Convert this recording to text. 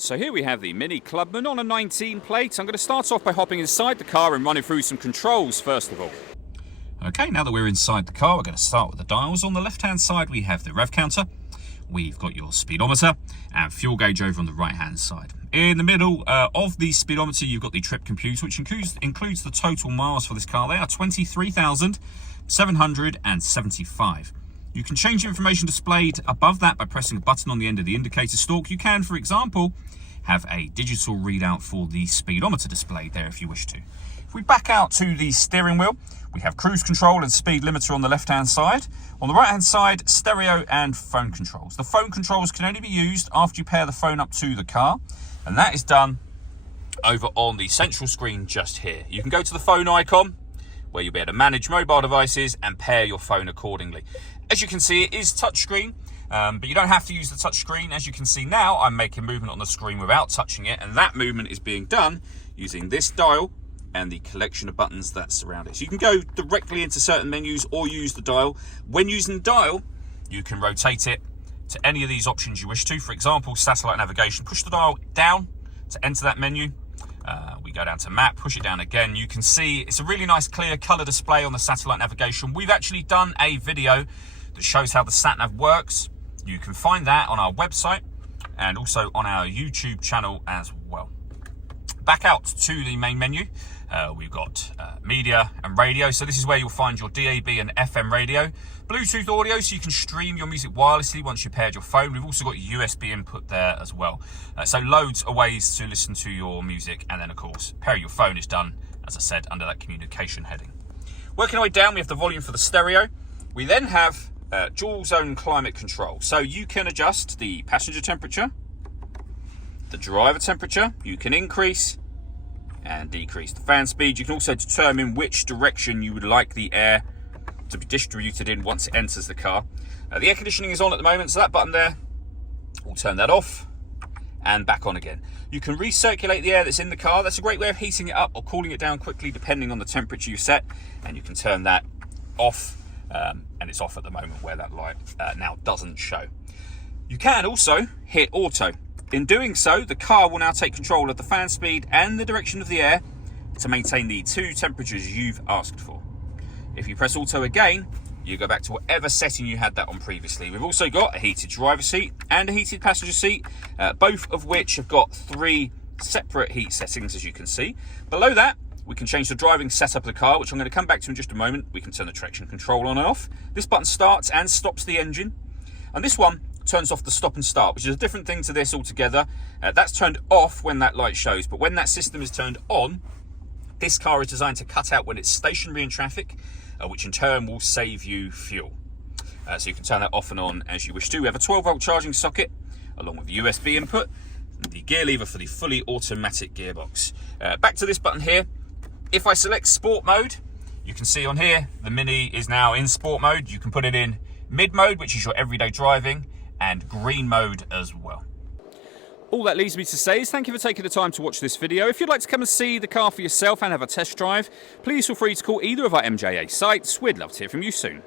So here we have the Mini Clubman on a 19 plate. I'm going to start off by hopping inside the car and running through some controls first of all. Okay, now that we're inside the car, we're going to start with the dials. On the left-hand side, we have the rev counter. We've got your speedometer and fuel gauge over on the right-hand side. In the middle of the speedometer, you've got the trip computer, which includes the total miles for this car. They are 23,775. You can change the information displayed above that by pressing a button on the end of the indicator stalk. You can, for example, have a digital readout for the speedometer displayed there if you wish to. If we back out to the steering wheel, we have cruise control and speed limiter on the left-hand side. On the right-hand side, stereo and phone controls. The phone controls can only be used after you pair the phone up to the car, and that is done over on the central screen just here. You can go to the phone icon, where you'll be able to manage mobile devices and pair your phone accordingly. As you can see, it is touchscreen, but you don't have to use the touchscreen. As you can see now, I'm making movement on the screen without touching it, and that movement is being done using this dial and the collection of buttons that surround it. So you can go directly into certain menus or use the dial. When using the dial, you can rotate it to any of these options you wish to. For example, satellite navigation. Push the dial down to enter that menu. We go down to map, push it down again. You can see it's a really nice clear color display on the satellite navigation. We've actually done a video that shows how the sat-nav works. You can find that on our website and also on our YouTube channel as well. Back out to the main menu. We've got media and radio. So this is where you'll find your DAB and FM radio. Bluetooth audio, so you can stream your music wirelessly once you've paired your phone. We've also got USB input there as well. So loads of ways to listen to your music. And then, of course, pairing your phone is done, as I said, under that communication heading. Working our way down, we have the volume for the stereo. We then have dual zone climate control. So you can adjust the passenger temperature, the driver temperature. You can increase and decrease the fan speed. You can also determine which direction you would like the air to be distributed in once it enters the car. The air conditioning is on at the moment, so that button there, we'll turn that off and back on again. You can recirculate the air that's in the car. That's a great way of heating it up or cooling it down quickly depending on the temperature you set, and you can turn that off, and it's off at the moment where that light now doesn't show. You can also hit auto. In doing so, the car will now take control of the fan speed and the direction of the air to maintain the two temperatures you've asked for. If you press auto again, you go back to whatever setting you had that on previously. We've also got a heated driver seat and a heated passenger seat, both of which have got 3 separate heat settings, as you can see. Below that, we can change the driving setup of the car, which I'm going to come back to in just a moment. We can turn the traction control on and off. This button starts and stops the engine. And this one turns off the stop and start, which is a different thing to this altogether. That's turned off when that light shows, but when that system is turned on, this car is designed to cut out when it's stationary in traffic, which in turn will save you fuel. So you can turn that off and on as you wish to. We have a 12-volt charging socket along with the USB input, and the gear lever for the fully automatic gearbox. Back to this button here. If I select sport mode, you can see on here the Mini is now in sport mode. You can put it in mid mode, which is your everyday driving, and green mode as well. All that leaves me to say is thank you for taking the time to watch this video. If you'd like to come and see the car for yourself and have a test drive, please feel free to call either of our MJA sites. We'd love to hear from you soon.